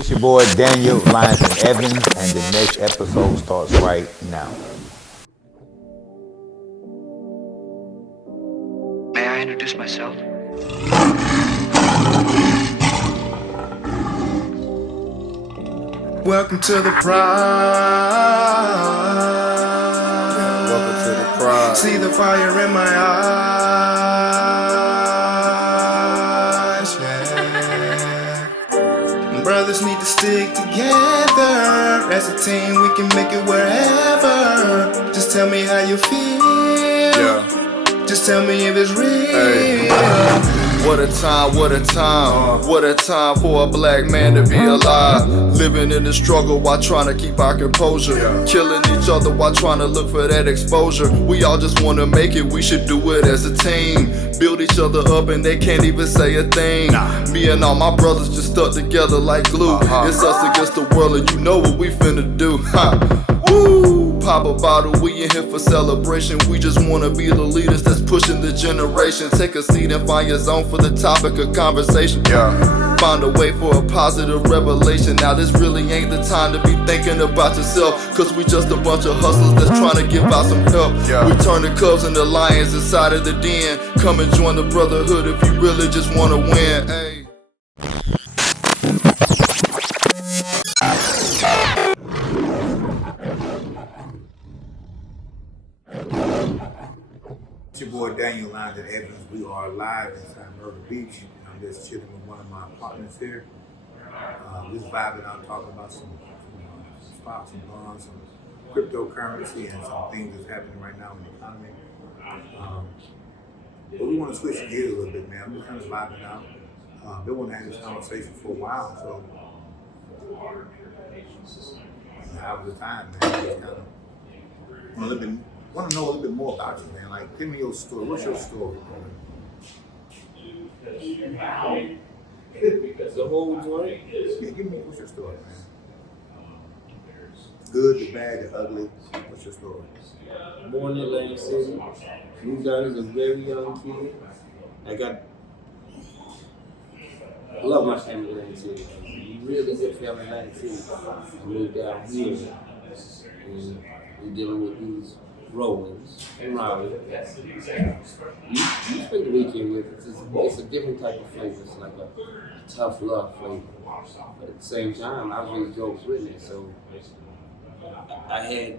It's your boy Daniel, LionsDen Evans, and the next episode starts right now. May I introduce myself? Welcome to the pride. Welcome to the pride. See the fire in my eyes, yeah. Brothers need to stick together. As a team, we can make it wherever. Just tell me how you feel. Yeah. Just tell me if it's real. Hey. What a time, what a time. What a time for a black man to be alive. Living in the struggle while trying to keep our composure. Killing each other while trying to look for that exposure. We all just want to make it, we should do it as a team. Build each other up and they can't even say a thing. Me and all my brothers just stuck together like glue. It's us against the world and you know what we finna do. Woo! Pop a bottle, we in here for celebration. We just wanna be the leaders that's pushing the generation. Take a seat and find your zone for the topic of conversation. Find a way for a positive revelation. Now this really ain't the time to be thinking about yourself, cause we just a bunch of hustlers that's trying to give out some help. We turn the cubs into lions inside of the den. Come and join the brotherhood if you really just wanna win. Hey. It's your boy Daniel, LionsDen Evans. We are live inside Myrtle Beach. I'm just chilling with one of my partners here. Just vibing out, talking about some stocks and bonds, some cryptocurrency, and some things that's happening right now in the economy. But we want to switch gears a little bit, man. I'm just kind of vibing out. Been wanting to have this conversation for a while, so now was the time, man. Just kind of want to know a little bit more about you, man. Like, give me your story. What's your story, brother? The whole joint? Yeah, give me, what's your story, man? Good, the bad, the ugly. What's your story? Born in Atlantic City. Moved out as a very young kid. I love my family in Atlantic City. Really good family in Atlantic City. I moved out here. And we're dealing with these Rollins and Raleigh. You spend the weekend with it. It's a different type of flavor. It's like a tough love flavor. But at the same time, I was really Jehovah's Witness, so I had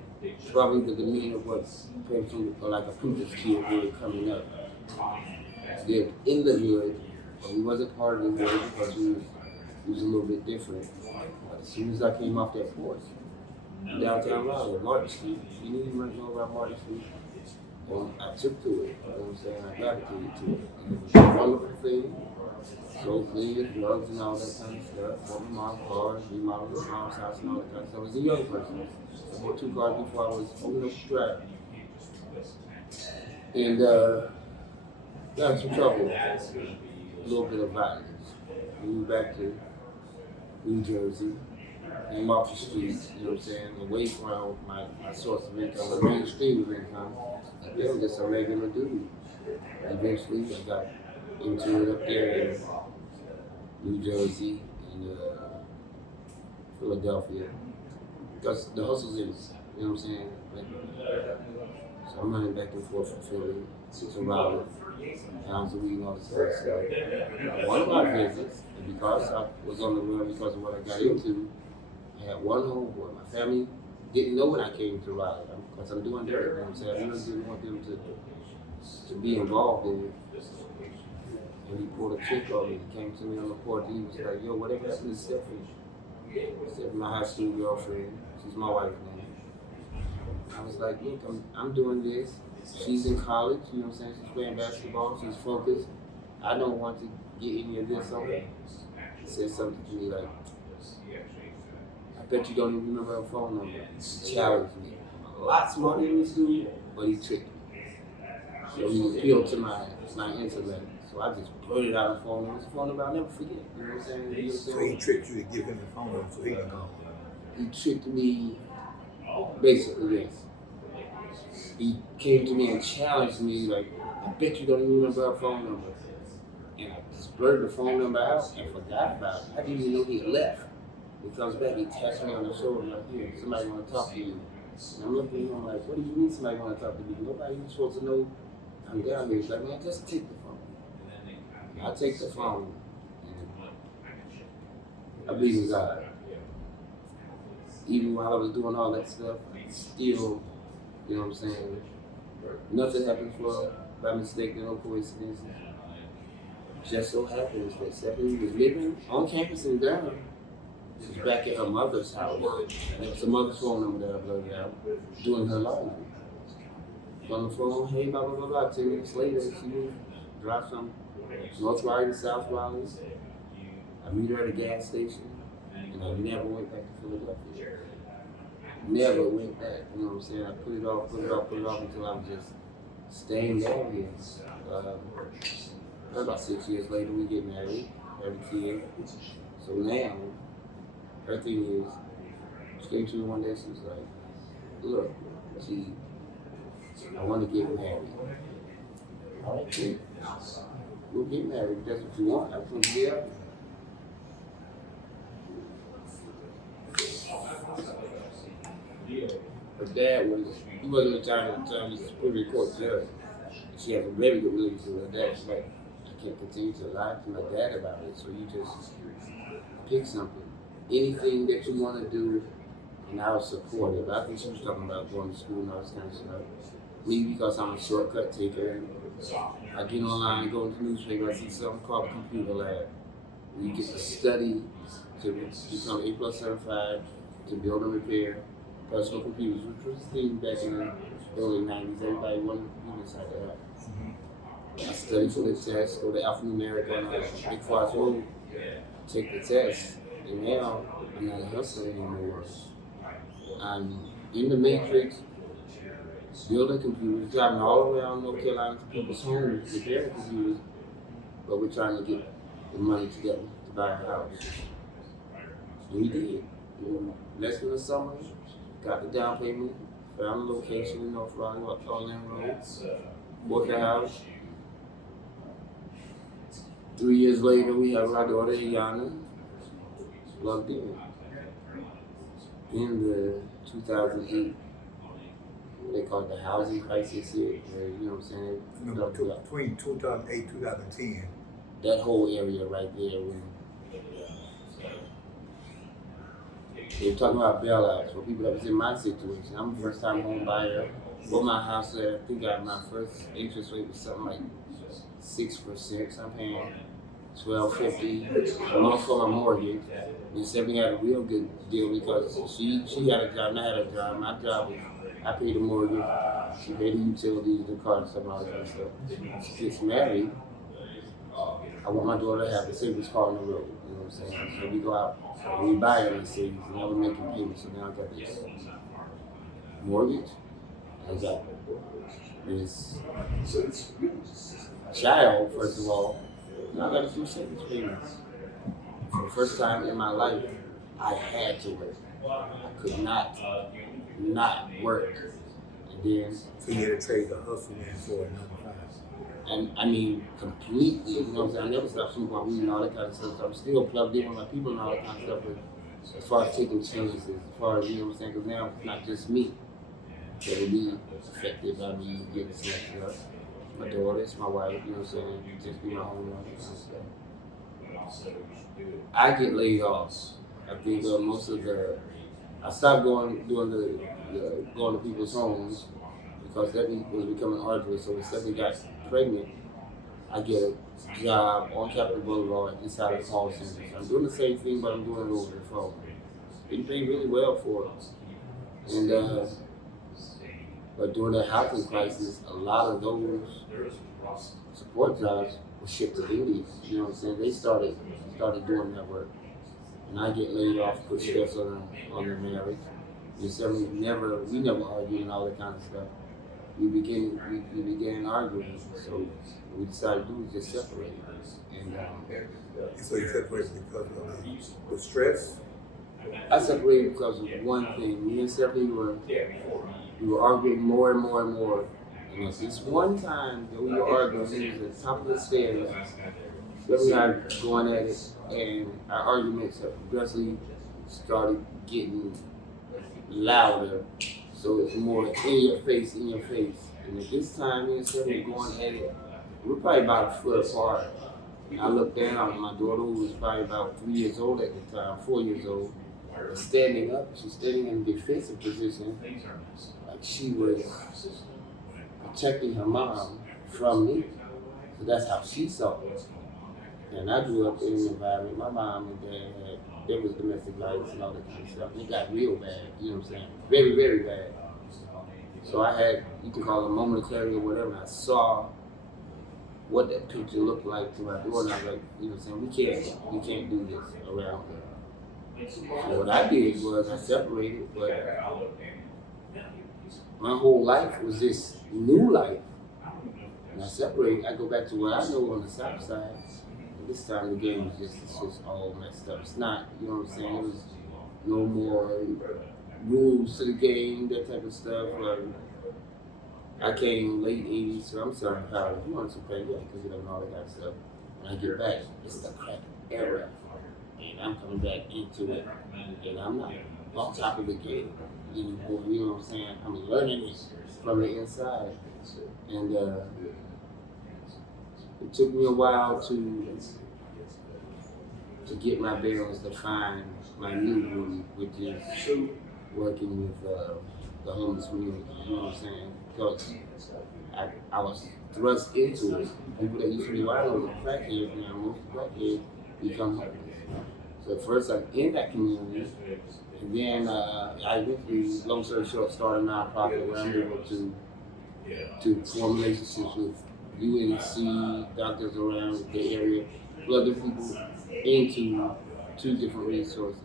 probably the demeanor of what people like a preacher's kid really coming up. Lived in the hood, but we wasn't part of the hood because we was a little bit different. But as soon as I came off that porch, downtown Raleigh, Martin Street. You need to know about Martin Street. And I took to it. You know what I'm saying? I gravitated to it. And it was a wonderful thing. So clean, drugs and all that kind of stuff. Bought my mom's cars, remodeled my mom's house and all that kind of stuff. I was a young person. I bought 2 cars before I was old enough to drive. And got in some trouble. A little bit of violence. Moved back to New Jersey. Came off the street, you know what I'm saying, away from my source of income, the main stream of income. And then just a regular dude. Eventually, I got into it up there in New Jersey and Philadelphia. Because the hustle's in, you know what I'm saying? So I'm running back and forth from Philly to Raleigh, pounds a week and all this other stuff. One of my visits, and because I was on the run because of what I got into, I had one homeboy. My family didn't know when I came to Raleigh because I'm doing dirt. You know what I'm saying? I really didn't want them to be involved in it. And he pulled a trick on me. He came to me on the porch. He was like, "Yo, whatever happened to Stephanie?" Stephanie, my high school girlfriend. She's my wife now. I was like, "Look, I'm doing this. She's in college. You know what I'm saying? She's playing basketball. She's focused. I don't want to get any of this on her." He said something to me like, "I bet you don't even remember her phone number." He challenged me. A lot smarter than this dude, but he tricked me. So he appealed to my intellect. So I just put it out on the phone number. It's a phone number I'll never forget. You know what I'm saying? You know what I'm saying? So he tricked you to give him the phone number so he can know. He tricked me, basically, yes. He came to me and challenged me, like, "I bet you don't even remember her phone number." And I just blurted the phone number out and forgot about it. I didn't even know he had left. He comes back, he taps me on the shoulder like, here, somebody want to talk to you. And I'm looking at him like, what do you mean somebody want to talk to me? Nobody even supposed to know I'm down here. He's like, man, just take the phone. And I take the phone, and I believe in God. Even while I was doing all that stuff, still, you know what I'm saying, nothing happened by mistake, no coincidences. Just so happens that Stephanie was living on campus in Durham. She was back at her mother's house. And it was her mother's phone number that I plugged out, doing her laundry. On the phone, hey, blah, blah, blah, blah. 10 minutes later, she moved, dropped from North Raleigh to South Raleigh. I meet her at a gas station, and I never went back to Philadelphia. Never went back, you know what I'm saying? I put it off until I was just staying down here. About 6 years later, we get married, have a kid. So now, her thing is, she came to me one day, she was like, look, I want to get married. All right, kid, we'll get married if that's what you want. I told her, yeah. Her dad he wasn't retired at the time, he was a Superior Court judge. She has a very good relationship with her dad. She's like, I can't continue to lie to my dad about it, so you just pick something. Anything that you want to do, and I'll support it. But I think she was talking about going to school and all this kind of stuff. Me, because I'm a shortcut taker, I get online, go to the newspaper, I see something called Computer Lab. You get to study to become A+ certified, to build and repair personal computers, which was a thing back in the early 90s. Everybody wanted computers like that. I studied for the test, go to alphanumeric on Big Forest Road, take the test, and now I'm not a hustler anymore. I'm in the matrix, building computers, driving all around North Carolina to people's homes, repairing computers, but we're trying to get the money together to buy a house. And we did. Less than a summer, got the down payment, found a location in North Raleigh, Orlando Road, bought the house. 3 years later, we have our daughter, Iana, plugged in. In the 2008, they call it the housing crisis here, where, you know what I'm saying? Between 2008 2010. That whole area right there, when they're talking about bailouts for people that was in my situation. I'm a first-time home buyer. Bought my house there. I think my first interest rate was something like 6%. So I'm paying $12.50 a month for my mortgage. And Stephanie had a real good deal because she had a job and I had a job. My job was, I paid the mortgage, she paid the utilities, the car, and stuff, all that kind of stuff. She gets married. I want my daughter to have the safest car on the road. You know what I'm saying? So we go out and we buy it in the cities, and now we're making payments. So now I got this mortgage, and I got this child, first of all. Now I got to do savings payments. For the first time in my life, I had to work. I could not work. And then, So you had to trade the hustle in for a 9 to 5. and I mean, completely, you know what I'm saying? I never stopped smoking my weed and all that kind of stuff. So I'm still plugged in with my people and all that kind of stuff. But as far as taking chances, as far as, you know what I'm saying? Because now it's not just me that will be affected by me getting snatched up. My daughter, it's my wife, you know what I'm saying? Just be my home life and stuff. I get laid off. I think most of I stopped doing going to people's homes because that was becoming arduous. So when Stephanie got pregnant, I get a job on Capitol Boulevard inside of the call center. So I'm doing the same thing, but I'm doing it over the phone. Been paid really well for it. And but during the housing crisis, a lot of those support jobs were shipped to India. You know what I'm saying? They started doing that work. And I get laid off, put stress on their marriage. We never argued and all that kind of stuff. We began arguing, so what we decided to do was just separate. And So you separated because of the stress? I separated because of one thing. Me and Stephanie we were arguing more and more and more. And at this one time that we were arguing, we was at the top of the stairs. Stephanie and I going at it, and our arguments have progressively started getting louder. So it's more in your face. And at this time, me and Stephanie were going at it. We're probably about a foot apart. And I looked down, and my daughter, who was probably about 3 years old at the time, 4 years old, was standing up. She's standing in a defensive position, like she was protecting her mom from me. So that's how she saw it. And I grew up in an environment, my mom and dad there was domestic violence and all that kind of stuff. It got real bad, you know what I'm saying? Very, very bad. So I had, you can call it a moment of clarity or whatever, and I saw what that picture looked like to my daughter, and I was like, you know what I'm saying, we can't do this around her. So what I did was I separated, but my whole life was this new life. And I separated, I go back to what I know on the south side. And this time the game was it's just all messed up. It's not, you know what I'm saying, it was no more rules to the game, that type of stuff. I came late 80s, so I'm sorry, Howard, if you want to play, yeah, because you know all that kind of stuff. When I get back, it's the crack era. And I'm coming back into it, and I'm not on top of the game anymore, you know what I'm saying? I'm learning it from the inside. And it took me a while to get my bearings to find my new room, which is working with the homeless community, you know what I'm saying? Because I was thrust into it. People that used to be wild with crackheads, now most crackheads become homeless. So at first I'm in that community, and then I eventually, long story short, started a nonprofit where I'm able to form relationships with UNC, doctors around the area, other people into 2 different resources.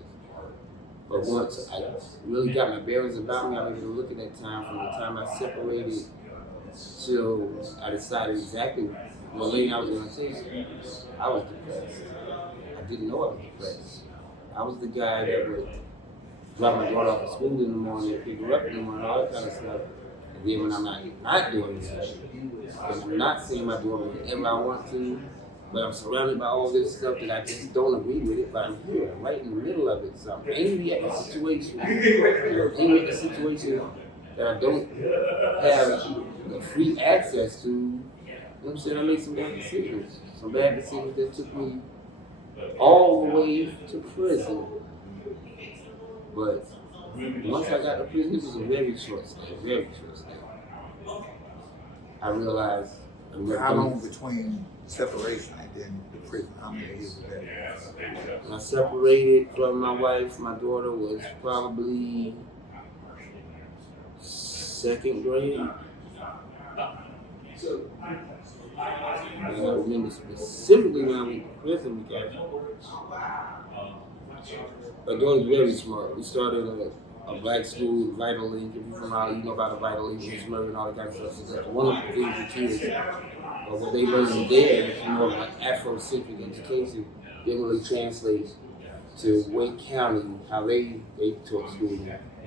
But once I really got my bearings about me, I was able to look at that time from the time I separated till I decided exactly what lane I was going to take. I was depressed. I didn't know I was depressed. I was the guy that would drop my daughter off at school in the morning, pick her up in the morning, all that kind of stuff. And then when I'm not doing that, and I'm not seeing my daughter whenever I want to, but I'm surrounded by all this stuff that I just don't agree with it, but I'm here, I'm right in the middle of it. So I'm angry at the situation. I'm angry at the situation that I don't have the free access to. You know what I'm saying? I made some bad decisions. Some bad decisions that took me all the way to prison. But once I got to prison, it was a very short stay. I realized how long between separation and then the prison? How many years was that? When I separated from my wife, my daughter was probably 2nd grade. And I remember specifically when I went to prison because my daughter's very smart. We started a black school, Vital Link. If you're from out, you know about the Vital Link, it's murder and all that kind of stuff. So that's one of the things for kids. But what they learn there is more like Afrocentric education. They really translate to Wake County, how they taught school.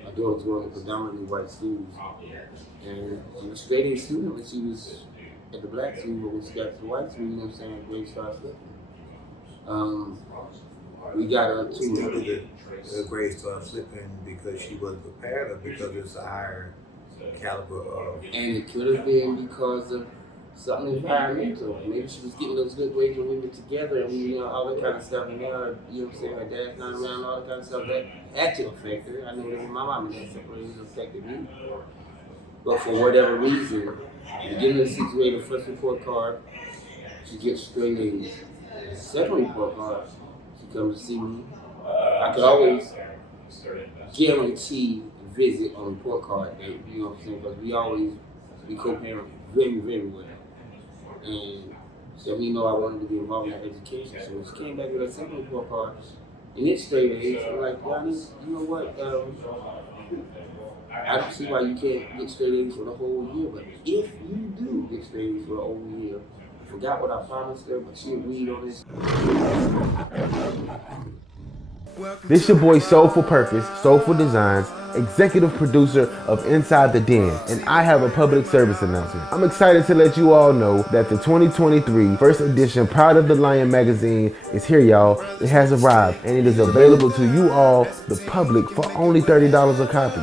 My daughter's going to predominantly white schools. And she was straight A student when she was at the black school, but when she got to the white school, you know what I'm saying, grades started slipping. We got her to the grades started slipping because she wasn't prepared or because it's a higher caliber of... And it could have been because of something environmental. Maybe she was getting those good grades when we were together and we, you know, all that kind of stuff. And now, you know what I'm saying, her dad's not around, all that kind of stuff. That had to affect her. I know that when my mom and dad separated, it affected me. But for whatever reason, beginning of the 6th grade, the first report card, she gets straight A's. The second report card, she comes to see me. I could always guarantee a visit on the report card day, you know what I'm saying? Because we co-parent very, very well. And so we know I wanted to be involved in education. So when she came back with her second report card, and it's straight A's, I'm like, Ronnie, you know what? I don't see why you can't get straight A's for the whole year, but if you do get straight A's for the whole year, I forgot what I promised her, but she agreed on this. This your boy Soulfvl Purpose, Soulfvl Designz. executive producer of Inside the Den, and I have a public service announcement. I'm excited to let you all know that the 2023 first edition Proud of the Lion magazine is here, y'all. It has arrived, and it is available to you all, the public, for only $30 a copy.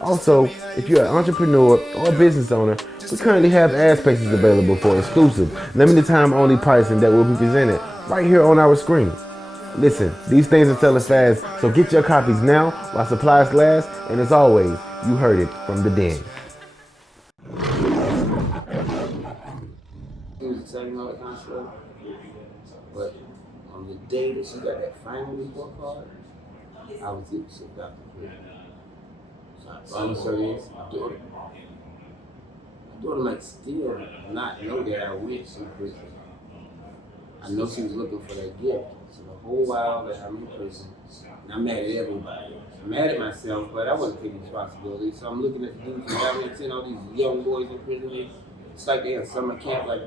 Also, if you're an entrepreneur or business owner, we currently have ad spaces available for exclusive, limited time only pricing that will be presented right here on our screen. Listen, these things are selling fast, so get your copies now while supplies last, and as always, you heard it from the Den. It was exciting, all that kind of stuff. But on the day that she got that final report card, I was getting sick out the prison. So I promised her this. My daughter might still not know that I went to prison. I know she was looking for that gift. So the whole while that I'm in prison, and I'm mad at everybody. I'm mad at myself, but I wasn't taking responsibility. So I'm looking at the dudes from Darlington, all these young boys in prison. It's like they're in summer camp, like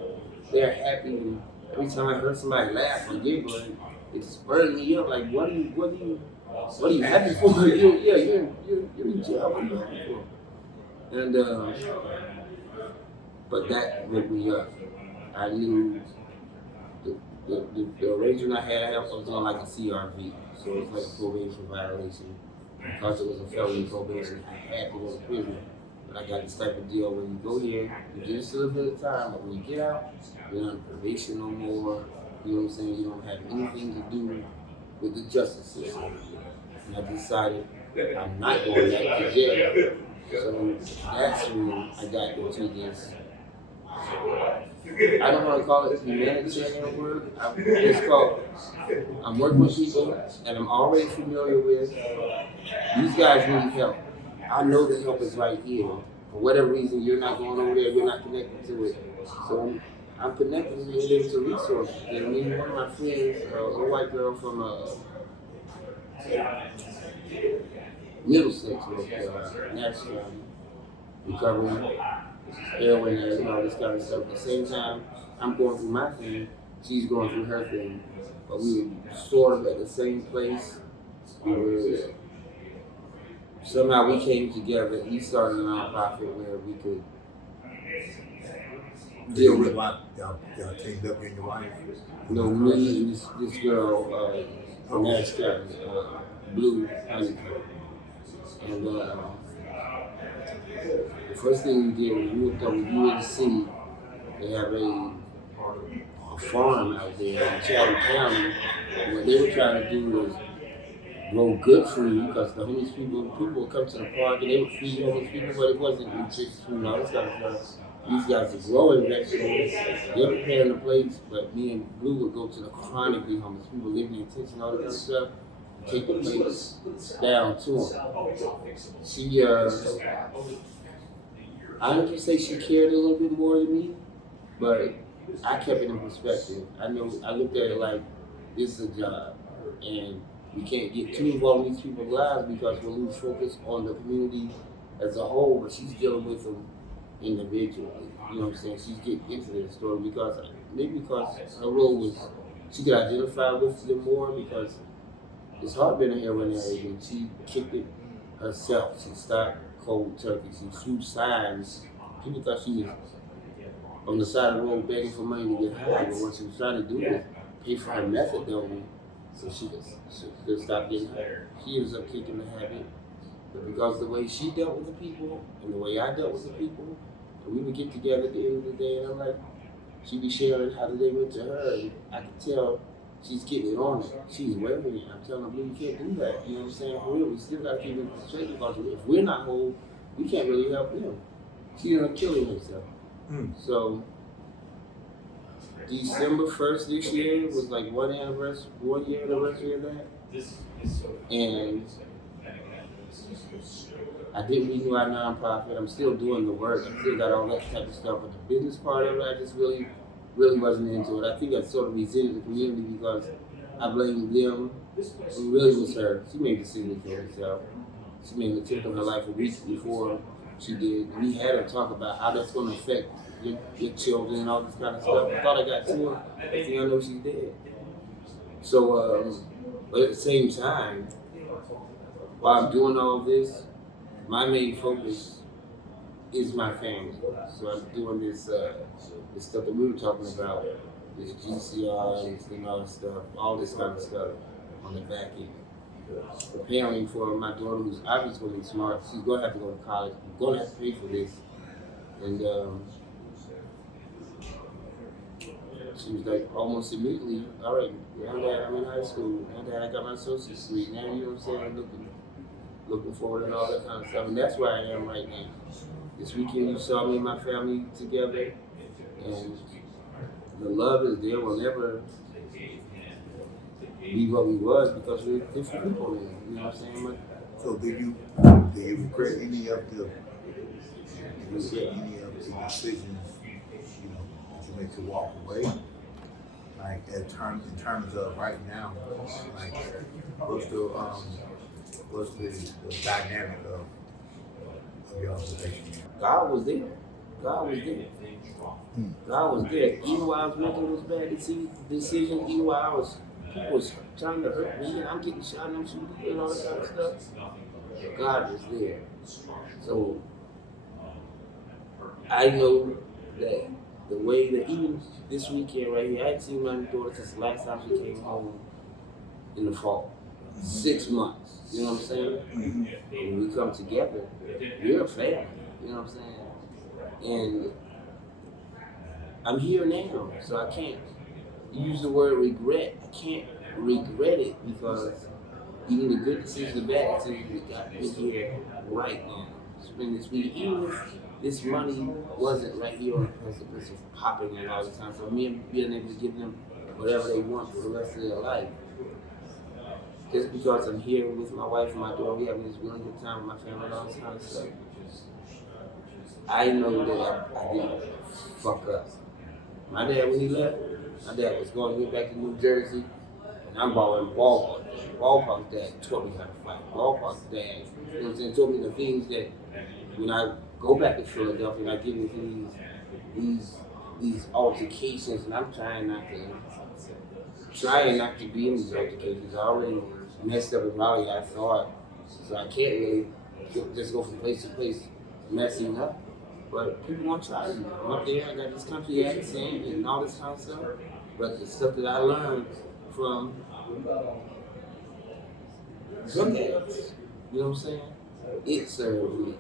they're happy. And every time I heard somebody laugh or giggle, it spurred me up. Like, what are you happy for? You're in jail. What are you happy for? And but that woke me up. I knew the arrangement I had, I was on like a CRV, so it's like a probation violation. Because it was a felony probation, I had to go to prison. But I got this type of deal where you go here, you get just a little bit of time, but when you get out, you're not on probation no more. You know what I'm saying? You don't have anything to do with the justice system. And I decided I'm not going back to jail. So that's when I got into this. I don't want to call it humanitarian work. It's called, I'm working with people and I'm already familiar with. These guys need help. I know the help is right here. For whatever reason, you're not going over there, you're not connected to it. So I'm connecting them to resources. And me, one of my friends, a white girl from Middlesex, North Carolina, Nashville, recovering heroin and all this kind of stuff. At the same time, I'm going through my thing, she's going through her thing. But we were sort of at the same place. Somehow we came together. He started a nonprofit where we could deal with. Y'all teamed up, you and your wife? No, me and this girl from Nashville, Blue Honeycomb. And the first thing we did was we went to UNC. They have a farm out there in Chatham County. And what they were trying to do was grow good food because the homeless people would come to the park and they would feed homeless people, but it wasn't nutritious food and all this kind of stuff. These guys are growing vegetables, they're preparing the plates, but me and Blue would go to the chronically homeless people living in tents and all that kind of stuff, and take the plates down to them. She, I don't just say she cared a little bit more than me, but I kept it in perspective. I looked at it like this is a job, and we can't get too involved in these people's lives because we'll lose focus on the community as a whole, but she's dealing with them individually. You know what I'm saying? She's getting into their story because her role was, she could identify with them more because it's hard being a heroin addict, and she kicked it herself. She stopped cold turkey. She flew signs. People thought she was on the side of the road begging for money to get high, but what she was trying to do was pay for her methadone so she could stop getting high. She ends up kicking the habit. But because the way she dealt with the people and the way I dealt with the people, and we would get together at the end of the day, and I'm like, she'd be sharing how the day went to her, and I could tell she's getting it on it. She's wearing it. I'm telling her, Blue, you can't do that. You know what I'm saying? For real, we still got to keep it straight because if we're not whole, we can't really help them. She ended up killing herself. So December 1st this year was like 1 year anniversary of that. And I didn't renew our nonprofit. I'm still doing the work. I still got all that type of stuff. But the business part of it, I just really wasn't into it. I think I sort of resented the community because I blamed them. It really was her. She made the decision for herself. She made the tip of her life a week before she did. We had her talk about how that's going to affect your children and all this kind of stuff. I thought I got to her. Next thing I know, she's dead. So, but at the same time, while I'm doing all this, my main focus is my family. So I'm doing this stuff that we were talking about, this GCR and all this stuff, all this kind of stuff on the back end. Preparing for my daughter, who's obviously going to be smart. She's going to have to go to college. I'm going to have to pay for this. And she was like, almost immediately, all right, now that I'm in high school, now that I got my associate's degree, now you know what I'm saying, looking forward and all that kind of stuff. And that's where I am right now. This weekend you saw me and my family together, and the love is there. We'll never be what we was because we're different people now. You know what I'm saying? So do you regret any of the decisions, you know, that you made to walk away? Like in terms of right now, like what's the dynamic of your organization? God was there. God was there. God was there. Even while I was making those bad decisions, even while people was trying to hurt me, and I'm getting shot and I'm shooting and all that kind of stuff, God was there. So I know that the way that even this weekend right here, I hadn't seen my daughter since the last time she came home in the fall. 6 months. You know what I'm saying? When we come together, we're a family. You know what I'm saying? And I'm here now, so I can't use the word regret. I can't regret it because even the good decisions, the bad decisions, got me here right now. Spend this week, even if this money wasn't right here on the precipice of popping it all the time. So me being able to give them whatever they want for the rest of their life. Just because I'm here with my wife and my daughter, we having this really good time with my family and all this kind of stuff. I know that I didn't fuck up. My dad, when he left, my dad was going to get back to New Jersey, and I'm borrowing Ballpark. Ballpark's dad taught me how to fight. Ballpark's dad, you know what I'm saying, taught me the things that when I go back to Philadelphia and I get into these altercations, and I'm trying not to be in these altercations. I already messed up in Raleigh, I thought, so I can't really just go from place to place messing up. But people want to try me. I'm up there, I got this country accent and all this kind of stuff. But the stuff that I learned from drug addicts, you know what I'm saying? It served me.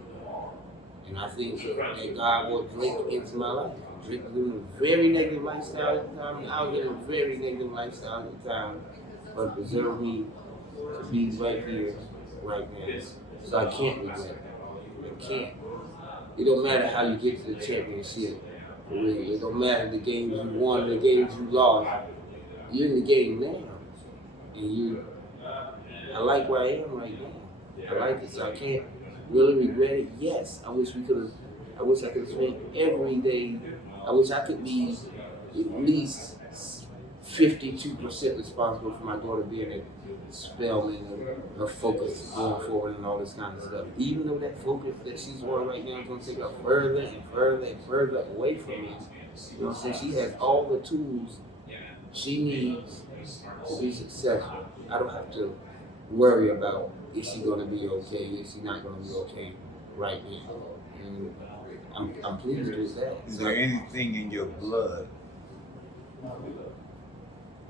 And I think that God brought Drake into my life. Drake was living a very negative lifestyle at the time, and I was living a very negative lifestyle at the time, but preserved me to be right here, right now. So I can't regret it. I can't. It don't matter how you get to the championship. For real. It don't matter the games you won, the games you lost. You're in the game now. And I like where I am right now. I like it, so I can't really regret it. Yes, I wish I could have spent every day. I wish I could be at least 52% responsible for my daughter being a Spelman and her focus going forward and all this kind of stuff. Even though that focus that she's on right now is going to take her further and further and further away from me. You know what I'm saying? She has all the tools she needs to be successful. I don't have to worry about is she going to be okay, is she not going to be okay right now. And I'm pleased with that. Is there anything in your blood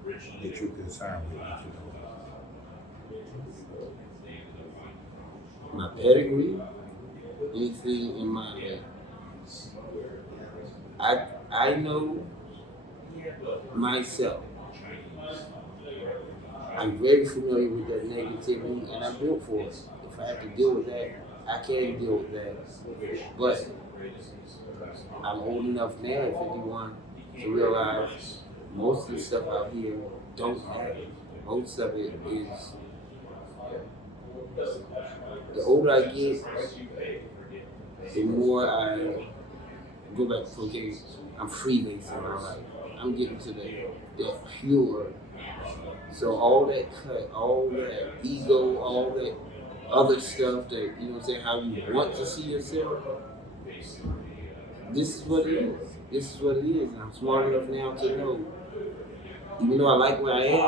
that you're concerned with? My pedigree, anything in my head. I know myself. I'm very familiar with that negativity, and I'm built for it. If I have to deal with that, I can deal with that. But I'm old enough now at 51 to realize most of the stuff out here don't matter. Most of it is, the older I get, the more I go back to cocaine. I'm freelancing my life. I'm getting to that pure. So all that cut, all that ego, all that other stuff that, you know what I'm saying, how you want to see yourself, this is what it is. This is what it is. And I'm smart enough now to know, even though I like where I am,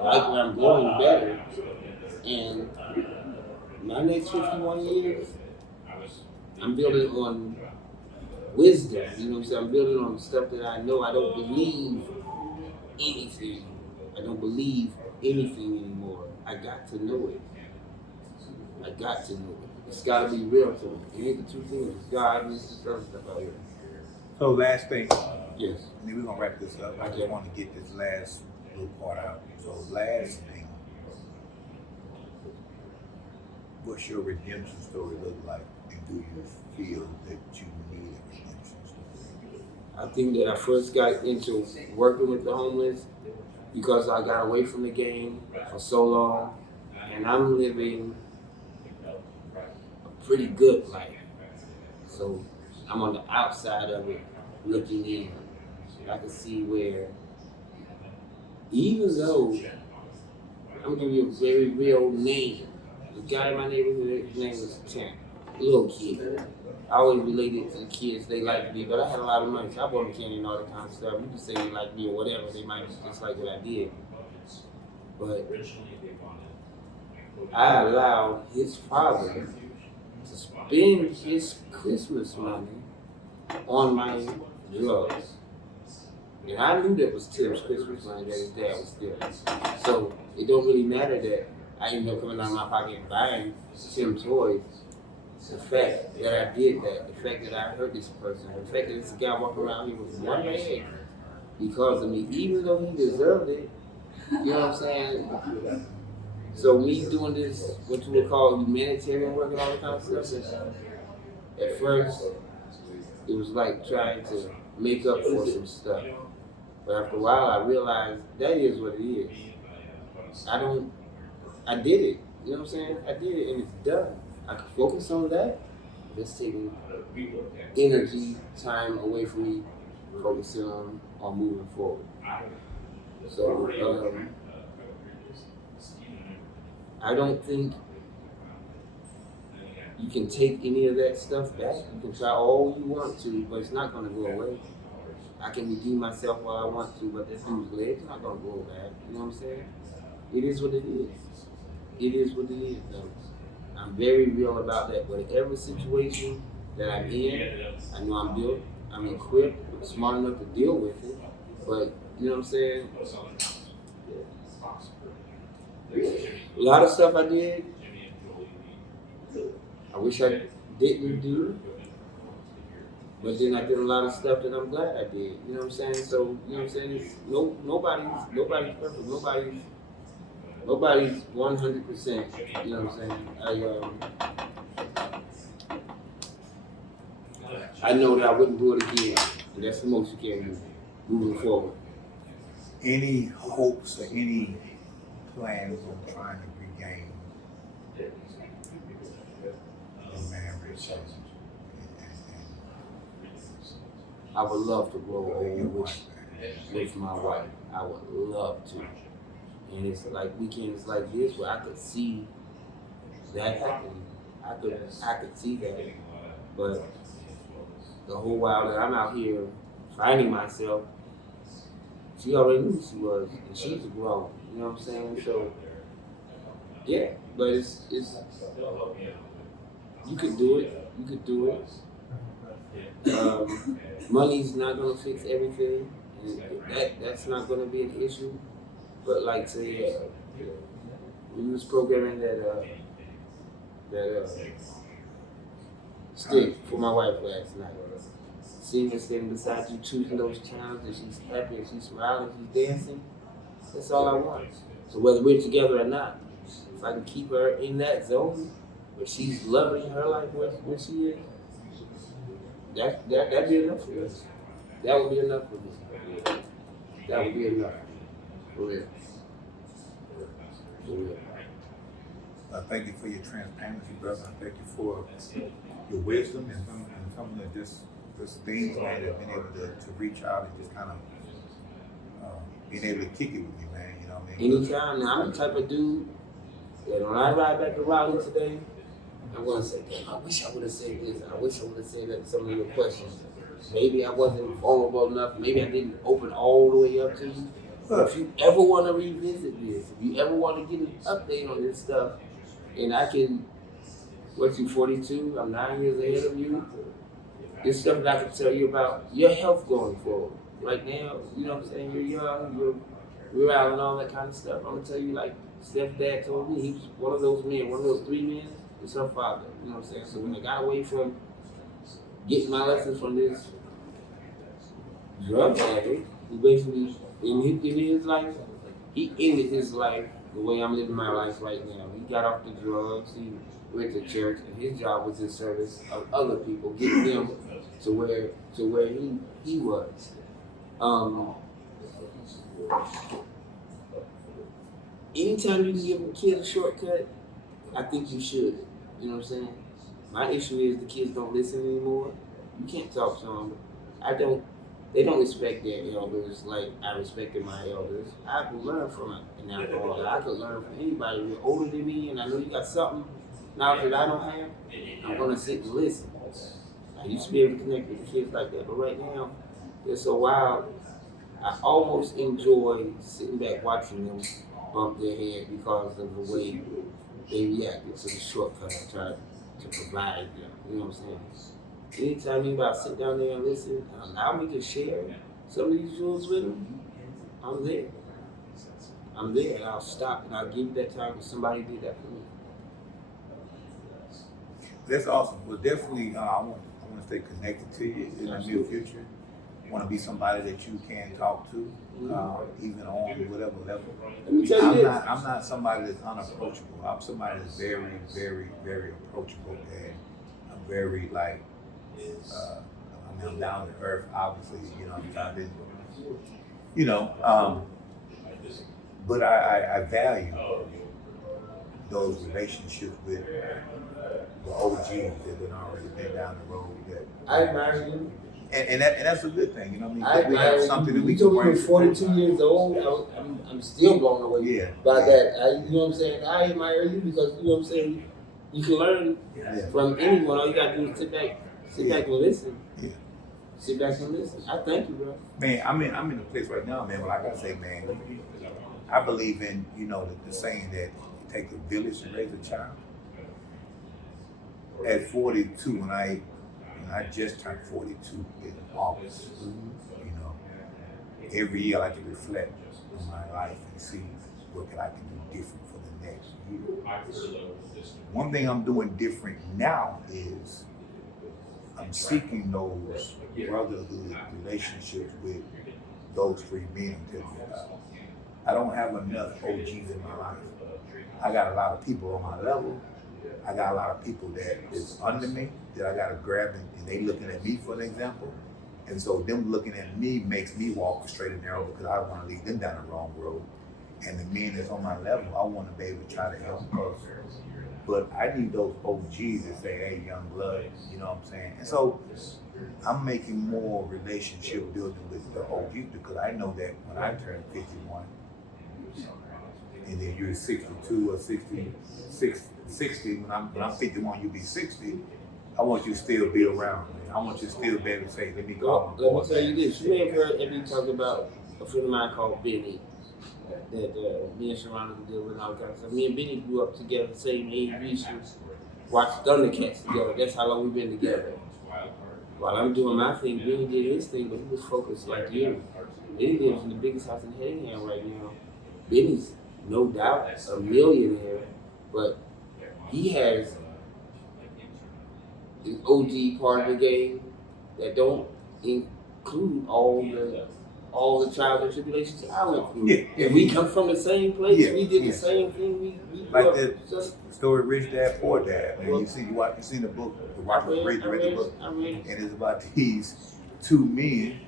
I like where I'm going better. And my next 51 years, I'm building on wisdom. You know what I'm saying? I'm building on stuff that I know. I don't believe anything. I don't believe anything anymore. I got to know it. I got to know it. It's got to be real to me. It ain't the two things. It's God and this other stuff out here. So last thing, Yes. and then we're gonna wrap this up. I just Okay. want to get this last little part out. So last thing, what's your redemption story look like, and do you feel that you need a redemption story? I think that I first got into working with the homeless because I got away from the game for so long, and I'm living a pretty good life. So I'm on the outside of it, looking in. I can see where, even though I'm gonna give you a very real name, the guy in my neighborhood, his name was Tim, little kid. I always related to the kids, they liked me, but I had a lot of money, so I bought them candy and all that kind of stuff. You can say they like me or whatever, they might just like what I did. But I allowed his father to spend his Christmas money on my drugs. And I knew that was Tim's Christmas money that his dad was stealing. So it don't really matter that I ended up coming out of my pocket and buying Tim toys. The fact that I did that, the fact that I hurt this person, the fact that this guy walking around here with one leg because of me, even though he deserved it, you know what I'm saying? So me doing this, what you would call humanitarian work and all that kind of stuff, at first, it was like trying to make up for some stuff. But after a while, I realized that is what it is. I did it. You know what I'm saying? I did it and it's done. I can focus on that. It's taking energy, time away from me, focusing on moving forward. So, I don't think you can take any of that stuff back. You can try all you want to, but it's not going to go away. I can redeem myself while I want to, but this dude's leg's not going to go back. You know what I'm saying? It is what it is. It is what it is, though. I'm very real about that. Whatever situation that I'm in, I know I'm built, I'm equipped, I'm smart enough to deal with it. But, you know what I'm saying? A lot of stuff I did, I wish I didn't do. But then I did a lot of stuff that I'm glad I did. You know what I'm saying? So, you know what I'm saying? It's nobody's perfect. Nobody's 100%. You know what I'm saying? I know that I wouldn't do it again. And that's the most you can do moving forward. Any hopes or any plans on trying to regain the marriage? I would love to grow old with my wife. I would love to. And it's like weekends like this where I could see that happening. I could see that. But the whole while that I'm out here finding myself, she already knew who she was, and she's grown. You know what I'm saying? So yeah, but it's you could do it. You could do it. Money's not gonna fix everything, and that's not gonna be an issue. But like say, we was programming that stick for my wife last night. Seeing her standing beside you, choosing those channels, and she's happy, and she's smiling, she's dancing. That's all I want. So whether we're together or not, if I can keep her in that zone where she's loving her life where she is, that'd be enough for us. That would be enough for me. That would be enough. For real. For real. Thank you for your transparency, brother. Thank you for your wisdom and some of this things, man, that been able to reach out and just kind of being able to kick it with me, man. You know what I mean? Anytime. Now, I'm the type of dude that when I ride back to Raleigh today, I'm going to say, damn, I wish I would have said this. I wish I would have said that to some of your questions. Maybe I wasn't vulnerable enough. Maybe I didn't open all the way up to you. But if you ever want to revisit this, if you ever want to get an update on this stuff, and I can what, you 42? I'm 9 years ahead of you. There's stuff that I can tell you about your health going forward. Right now, you know what I'm saying? You're young, you're out and all that kind of stuff. I'm gonna tell you, like Steph's dad told me, he was one of those men, one of those 3 men. It's her father. You know what I'm saying? So when I got away from getting my lessons from this drug addict, he basically, in his life, he ended his life the way I'm living my life right now. He got off the drugs, he went to church, and his job was in service of other people, getting them to where he was. Anytime you can give a kid a shortcut, I think you should. You know what I'm saying? My issue is the kids don't listen anymore. You can't talk to them. They don't respect their elders like I respected my elders. I could learn from an alcoholic. I could learn from anybody. You're older than me, and I know you got something knowledge that I don't have. I'm gonna sit and listen. I used to be able to connect with the kids like that, but right now they're so wild. I almost enjoy sitting back watching them bump their head because of the way they reacted to the shortcut I tried to provide them. You know what I'm saying? Anytime anybody sit down there and listen and allow me to share some of these jewels with them, I'm there. I'm there, and I'll stop and I'll give you that time because somebody did that for me. That's awesome. Well, definitely, I want to stay connected to you in the near future. I want to be somebody that you can talk to, even on whatever level. Let me tell you this. I'm not somebody that's unapproachable. I'm somebody that's very, very, very approachable, and I'm very like, I'm down to earth. Obviously, you know, I've been, you know, but I value those relationships with the OGs that have already been down the road. That I admire you. And that's a good thing, you know what I mean? I We have something that we you can told me bring. you were 42 years old. I'm still blown away by that. You know what I'm saying? I admire you because, you know what I'm saying, you can learn from anyone. All you got to do is sit back and listen. Yeah. Sit back and listen. I thank you, bro. Man, I'm in a place right now, man, but like I say, man, I believe in, you know, the saying that it takes a village to raise a child. At 42, when I just turned 42 in August, you know, every year I like to reflect on my life and see what I can do different for the next year. One thing I'm doing different now is I'm seeking those brotherhood relationships with those 3 men I'm telling you about. I don't have enough OGs in my life. I got a lot of people on my level. I got a lot of people that is under me that I gotta grab and they looking at me for an example. And so them looking at me makes me walk straight and narrow because I don't wanna lead them down the wrong road. And the men that's on my level, I wanna be able to try to help them. But I need those OGs that say, hey, young blood, you know what I'm saying? And so I'm making more relationship building with the OGs because I know that when I turn 51, and then you're 62 or 60, when I'm 51, you'll be 60, I want you to still be around, man. I want you to still be able to say, let me call my boy. Let me tell you this. You may have heard Ebony talk about a friend of mine called Benny that me and Sharonda deal with all kinds of stuff. Me and Benny grew up together, same age. We used to watch Thundercats together. That's how long we've been together. While I'm doing my thing, Benny did his thing, but he was focused like you. Benny lives in the biggest house in Hatingham right now. Benny's no doubt a millionaire, but he has an OG part of the game that don't include all the trials and tribulations I went through. Yeah. And we come from the same place. Yeah. We did the same thing. We Like the story Rich Dad, Poor Dad. Man, you seen the book, the Robert Read the book. I read it. And it's about these 2 men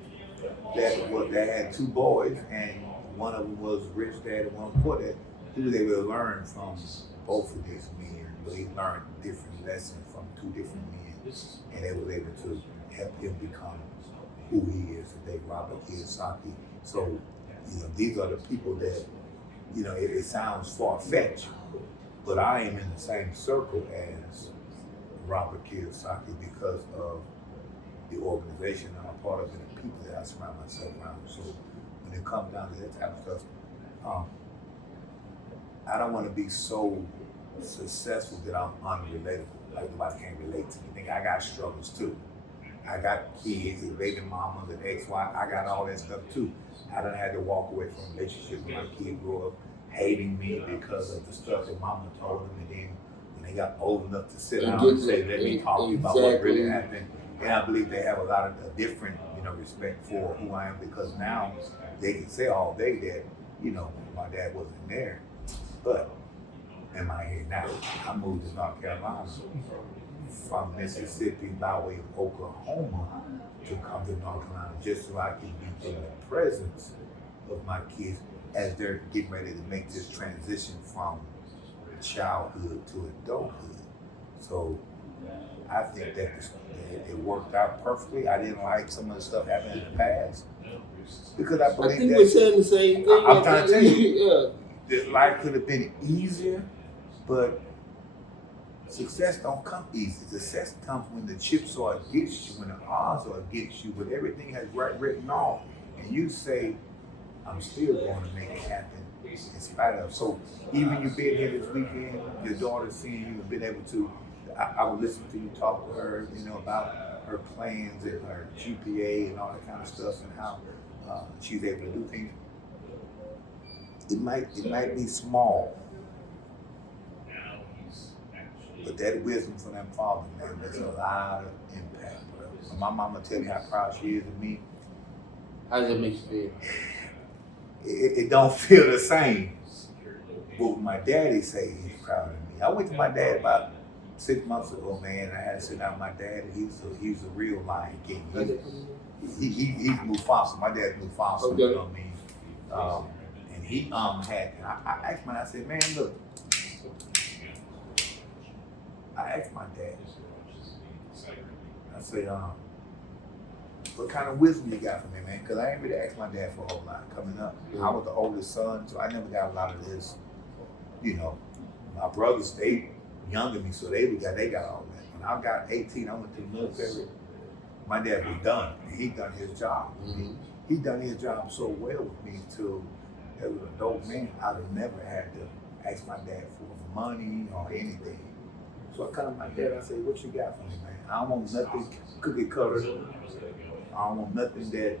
that had 2 boys, and one of them was Rich Dad and one was Poor Dad. He was able to learn from both of these men, but he learned different lessons from 2 different men, and they was able to help him become who he is today, Robert Kiyosaki. So, you know, these are the people that, you know, it sounds far-fetched, but I am in the same circle as Robert Kiyosaki because of the organization I'm a part of and the people that I surround myself around. So when it comes down to that type of stuff, I don't want to be so successful that I'm unrelatable. Like nobody can relate to me. Nigga, I got struggles too. I got kids and baby mamas and ex-wife. I got all that stuff too. I done had to walk away from a relationship when my kid grew up hating me because of the stuff that mama told them, and then when they got old enough to sit down and say, let me talk to you about what really happened. And I believe they have a lot of a different, respect for who I am, because now they can say all day that, my dad wasn't there. But in my head now, I moved to North Carolina from Mississippi by way of Oklahoma to come to North Carolina just so I can be in the presence of my kids as they're getting ready to make this transition from childhood to adulthood. So I think that it worked out perfectly. I didn't like some of the stuff happening in the past because I believe think we're saying the same thing. I'm trying to tell you, that life could have been easier, but success don't come easy. Success comes when the chips are against you, when the odds are against you, when everything has written off, and you say, I'm still going to make it happen in spite of. So even you being here this weekend, your daughter seeing you and being able to, I would listen to you talk to her, about her plans and her GPA and all that kind of stuff and how she's able to do things. It might be small, but that wisdom from that father, man, makes a lot of impact, bro. When my mama tell me how proud she is of me, How does that make you feel? it don't feel the same. But when my daddy say he's proud of me, I went to my dad about 6 months ago, man. I had to sit down with my dad, and he's a real Lion King. He's Mufasa. My dad's Mufasa. Okay. You know what I mean? And he had. I asked my. I said, man, look. I asked my dad. I said, what kind of wisdom you got for me, man? Because I ain't really asked my dad for a whole lot coming up. I was the oldest son, so I never got a lot of this. My brothers, they younger than me, so they got all that. When I got 18, I went to the military. My dad was done. He done his job. Mm-hmm. He done his job so well with me till as an adult man, I'd have never had to ask my dad for money or anything. So I come to my dad, I say, what you got for me, man? I don't want nothing cookie cutter. I don't want nothing that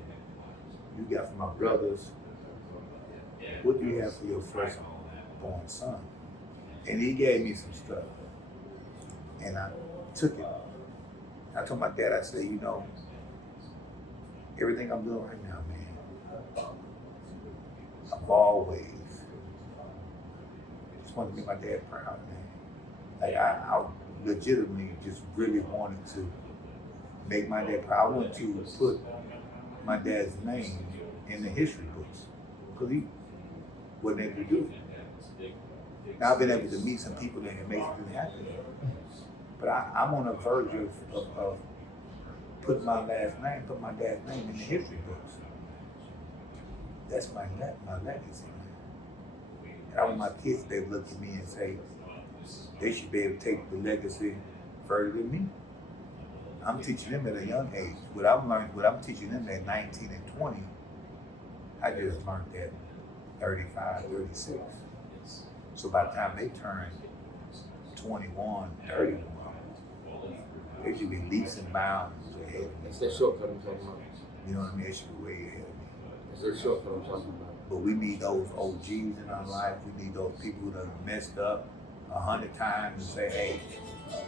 you got for my brothers. What do you have for your firstborn son? And he gave me some stuff. And I took it. I told my dad, I said, everything I'm doing right now, man, I've always just wanted to make my dad proud, man. Like I legitimately just really wanted to make my dad proud. I wanted to put my dad's name in the history books because he wasn't able to do it. Now I've been able to meet some people that can make it happen. But I'm on the verge of putting my dad's name in the history books. That's my legacy, man. And I want my kids to be able to look at me and say, they should be able to take the legacy further than me. I'm teaching them at a young age. What I'm teaching them at 19 and 20, I just learned at 35, 36. So by the time they turn 21, 31, they should be leaps and bounds ahead of me. That's that shortcut I'm talking about. You know what I mean? They should be way ahead of me. That's that shortcut I'm talking about. But we need those OGs in our life. We need those people who done messed up 100 times and say, hey,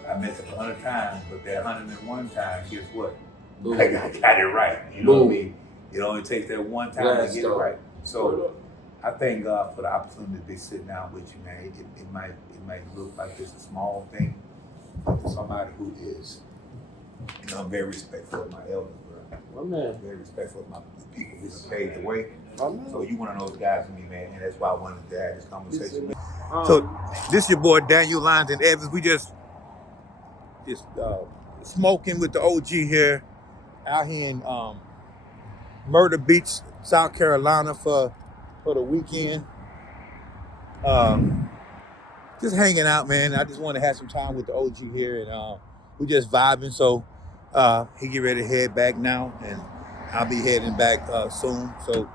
I messed up 100 times, but that 101 time, guess what? Boom. I got it right. You know Boom. what I mean? It only takes that one time to get it right. So I thank God for the opportunity to be sitting down with you, man. It might look like it's a small thing, but for somebody who is, I'm very respectful of my elders, bro. My man. Very respectful of the people who have paved the way. My man. So you one of those guys to me, man, and that's why I wanted to have this conversation. So this your boy Daniel LionsDen Evans. We just smoking with the OG here, out here in Myrtle Beach, South Carolina for the weekend. Just hanging out, man. I just want to have some time with the OG here, and we just vibing. So he get ready to head back now, and I'll be heading back soon. So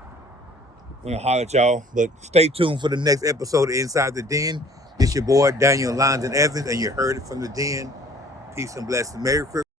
I'm gonna holler at y'all, but stay tuned for the next episode of Inside the Den. It's your boy Daniel LionsDen, and you heard it from the den. Peace and blessings. Merry Christmas.